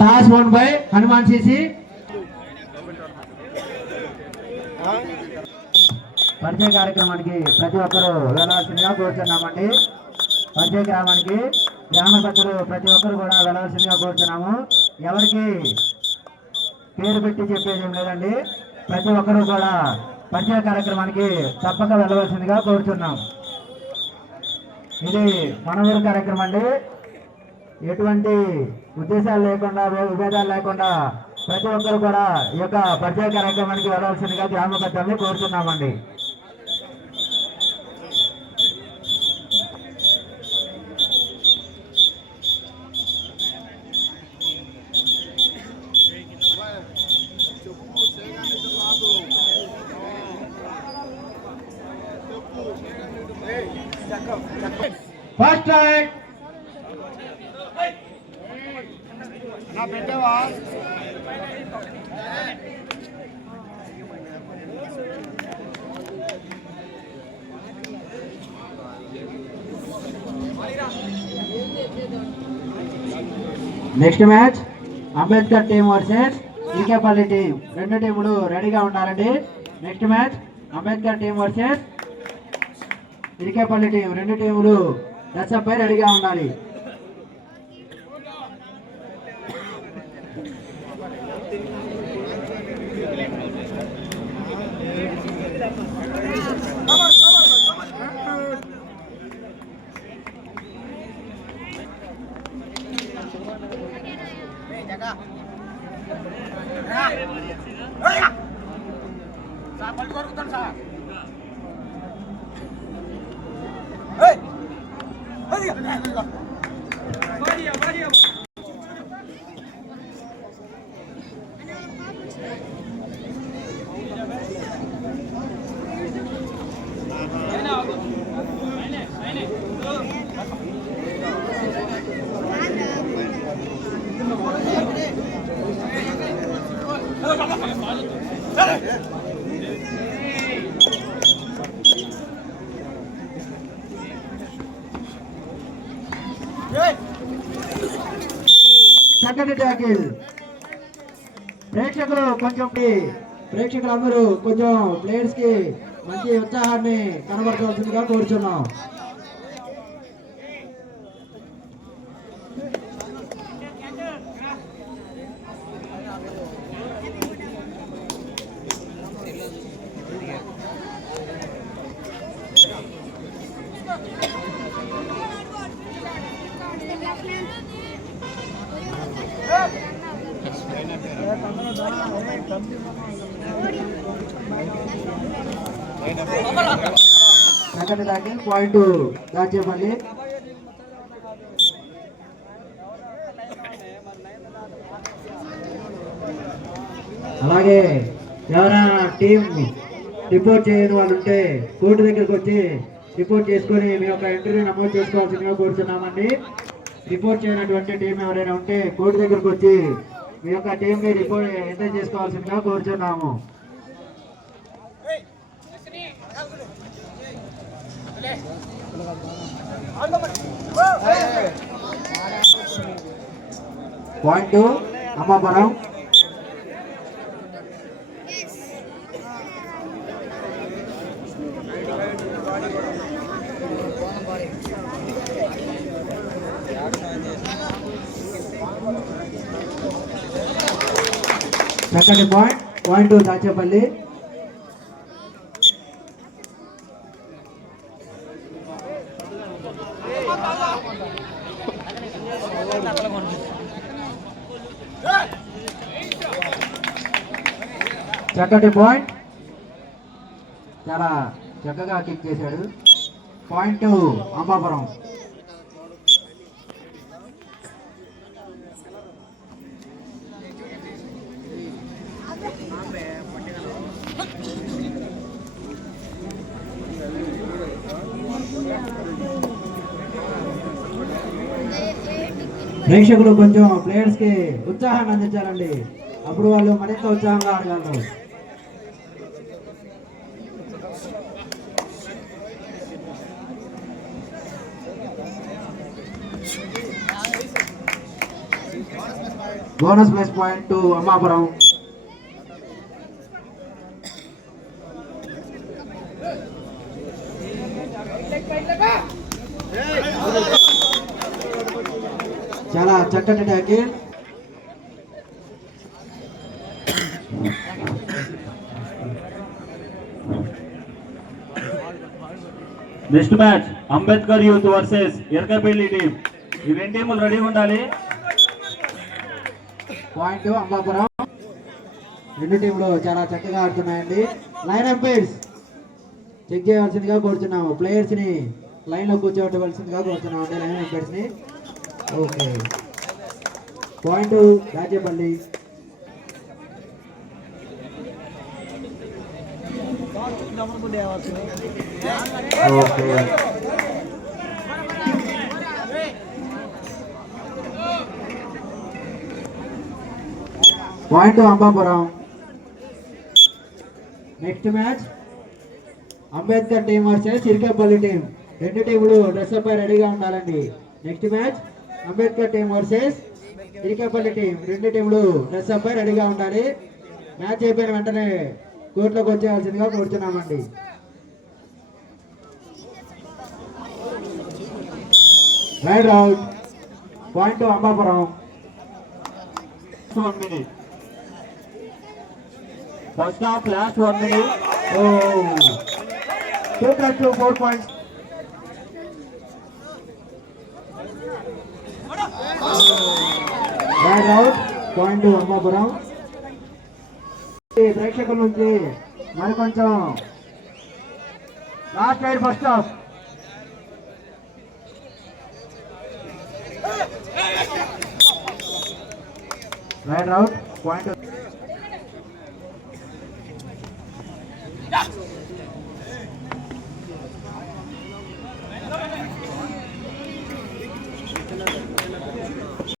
Toss won by Hanuman సిసి. పరిచయ కార్యక్రమానికి ప్రతి ఒక్కరూ వెళ్ళాల్సిందిగా కోరుతున్నామండి. పరిచయ గ్రామానికి గ్రామ సభ్యులు ప్రతి ఒక్కరు కూడా వెళ్ళాల్సిందిగా కోరుతున్నాము. ఎవరికి పేరు పెట్టి చెప్పేది లేదండి. ప్రతి ఒక్కరూ కూడా పరిచయ కార్యక్రమానికి తప్పక వెళ్ళవలసిందిగా కోరుతున్నాం. ఇది మన ఊరు కార్యక్రమం అండి. ఎటువంటి ఉద్దేశాలు లేకుండా విభేదాలు లేకుండా ప్రతి ఒక్కరు కూడా ఈ యొక్క పరిచయ కార్యక్రమానికి వెళ్ళవలసిందిగా గ్రామ పెద్దల్ని కోరుతున్నామండి. First strike. నా పెట్టవా next match Ambedkar team versus Ekepalli team. రెండు టీములు రెడీగా ఉన్నారండి. Next match Ambedkar team versus Ekepalli team. రెండు టీములు దశపై రెడీగా ఉండాలి. చక్కటి ట్యాకిల్. ప్రేక్షకులందరూ కొంచెం ప్లేయర్స్ కి మంచి ఉత్సాహాన్ని కనబరచవలసిందిగా కోరుచున్నాం. Second tackle point Dachepalli. అలాగే ఎవరైనా టీం రిపోర్ట్ చేయని వాళ్ళు ఉంటే కోర్టు దగ్గరికి వచ్చి రిపోర్ట్ చేసుకొని మీ యొక్క ఎంట్రీ నమోదు చేసుకోవాల్సిందిగా కోరుతున్నామండి. రిపోర్ట్ చేయనటువంటి టీం ఎవరైనా ఉంటే కోర్టు దగ్గరికి వచ్చి మీ యొక్క టీంని రిపోర్ట్ ఎంట్రీ చేసుకోవాల్సిందిగా కోరుతున్నాము. పాయింట్ అమ్మాపురం. Second point Dachepalli. చక్కటి పాయింట్, చాలా చక్కగా కిక్ చేశాడు. పాయింట్ అంబాపురం. ప్రేక్షకులు కొంచెం ప్లేయర్స్ కి ఉత్సాహాన్ని అందించాలండి, అప్పుడు వాళ్ళు మరింత ఉత్సాహంగా ఆడగలరు. Bonus plus point to Ammapuram. చాలా చక్కటి tackle. Next match Ambedkar youth versus Erkapalli team. ఈ రెండు టీములు రెడీగా ఉండాలి. పాయింట్ అమ్మాపురం. రెండు టీంలు చాలా చక్కగా ఆడుతున్నాయండి. లైన్ ఎంపైర్స్ చెక్ చేయవలసిందిగా కోరుతున్నాము. ప్లేయర్స్ ని లైన్ లో కూర్చోవలసిందిగా కోరుతున్నాము అండి. లైన్ ఎంపైర్స్ ని. Okay, point Rajepalli. Okay, point Ambapuram. Next match Ambedkar team versus Chirikepalli team. రెండు టీములు డ్రెస్ పై రెడీగా ఉండాలండి. Next match Ambedkar team versus Chirikepalli team. రెండు టీములు డ్రెస్ పై రెడీగా ఉండాలి. మ్యాచ్ అయిపోయిన వెంటనే కోర్టులోకి వచ్చేయాల్సిందిగా కోరుతున్నామండి. Right out. Point Ambapuram. First half last 1 minute. 4 points. Right out. Point Ammapuram. ప్రేక్షకుల నుంచి మరి కొంచెం last raid first half. Right out. Point